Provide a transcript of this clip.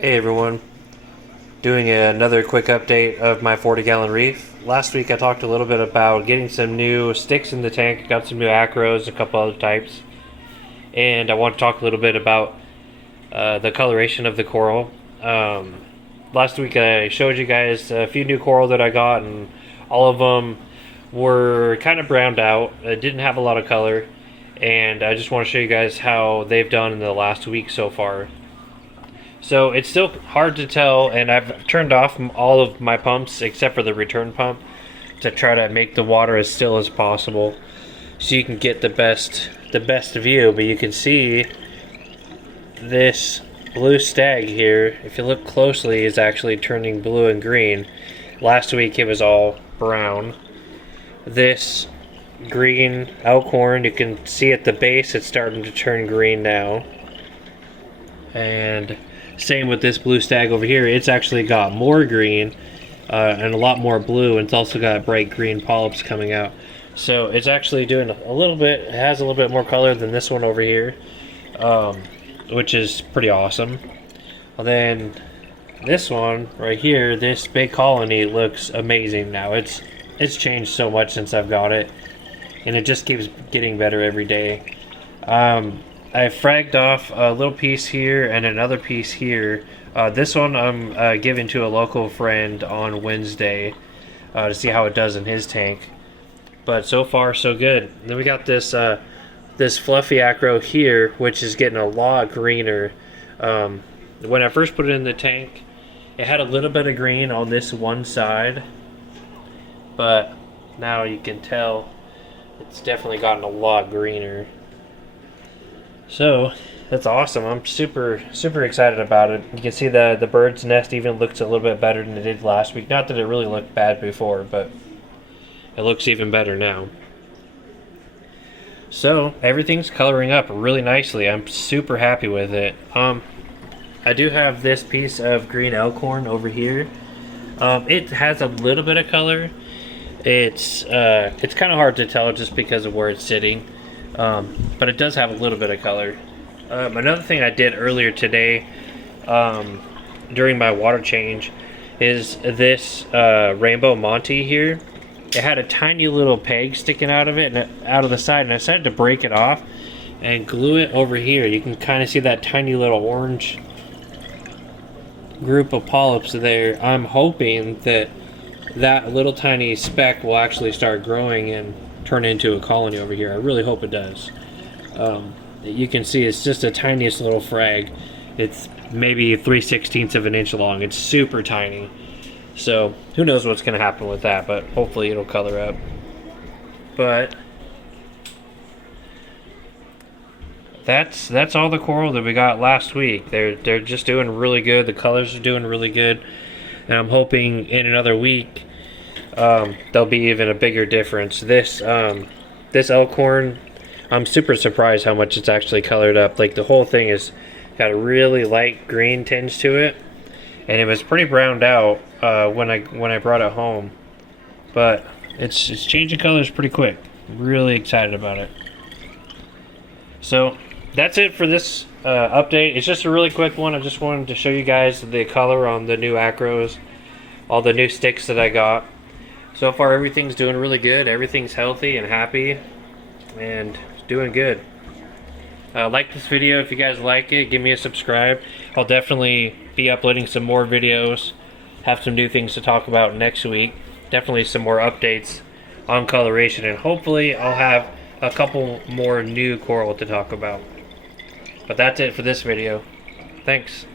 Hey everyone, doing another quick update of my 40-gallon reef. Last week I talked a little bit about getting some new sticks in the tank, got some new acros, a couple other types, and I want to talk a little bit about the coloration of the coral. Last week I showed you guys a few new coral that I got, and all of them were kind of browned out. It didn't have a lot of color, and I just want to show you guys how they've done in the last week so far. So it's still hard to tell, and I've turned off all of my pumps except for the return pump to try to make the water as still as possible so you can get the best view. But you can see this blue stag here, if you look closely, is actually turning blue and green. Last week it was all brown. This green elkhorn, you can see at the base it's starting to turn green now. And same with this blue stag over here. It's actually got more green and a lot more blue, and it's also got bright green polyps coming out. So it's actually doing a little bit, it has a little bit more color than this one over here, which is pretty awesome. Well, then this one right here, this big colony, looks amazing now. It's changed so much since I've got it, and it just keeps getting better every day. I fragged off a little piece here and another piece here. This one I'm giving to a local friend on Wednesday to see how it does in his tank. But so far so good. Then we got this this fluffy acro here, which is getting a lot greener. When I first put it in the tank, it had a little bit of green on this one side, but now you can tell it's definitely gotten a lot greener. So that's awesome. I'm super excited about it. You can see the bird's nest even looks a little bit better than it did last week. Not that it really looked bad before, but it looks even better now. So everything's coloring up really nicely. I'm super happy with it. I do have this piece of green elkhorn over here. It has a little bit of color. It's kind of hard to tell just because of where it's sitting. But it does have a little bit of color. Another thing I did earlier today during my water change is this rainbow Monty here. It had a tiny little peg sticking out of it and out of the side, and I decided to break it off and glue it over here. You can kind of see that tiny little orange group of polyps there. I'm hoping that that little tiny speck will actually start growing and turn into a colony over here. I really hope it does. You can see it's just the tiniest little frag. It's maybe 3/16 of an inch long. It's super tiny. So who knows what's going to happen with that, but hopefully it'll color up. But that's all the coral that we got last week. They're just doing really good. The colors are doing really good, and I'm hoping in another week there'll be even a bigger difference. This elkhorn, I'm super surprised how much it's actually colored up. Like, the whole thing has got a really light green tinge to it, and it was pretty browned out when I brought it home, but it's changing colors pretty quick. I'm really excited about it. So that's it for this update. It's just a really quick one. I just wanted to show you guys the color on the new acros, all the new sticks that I got. So far everything's doing really good. Everything's healthy and happy and doing good. Like this video if you guys like it. Give me a subscribe. I'll definitely be uploading some more videos. Have some new things to talk about next week. Definitely some more updates on coloration, and hopefully I'll have a couple more new coral to talk about. But that's it for this video. Thanks.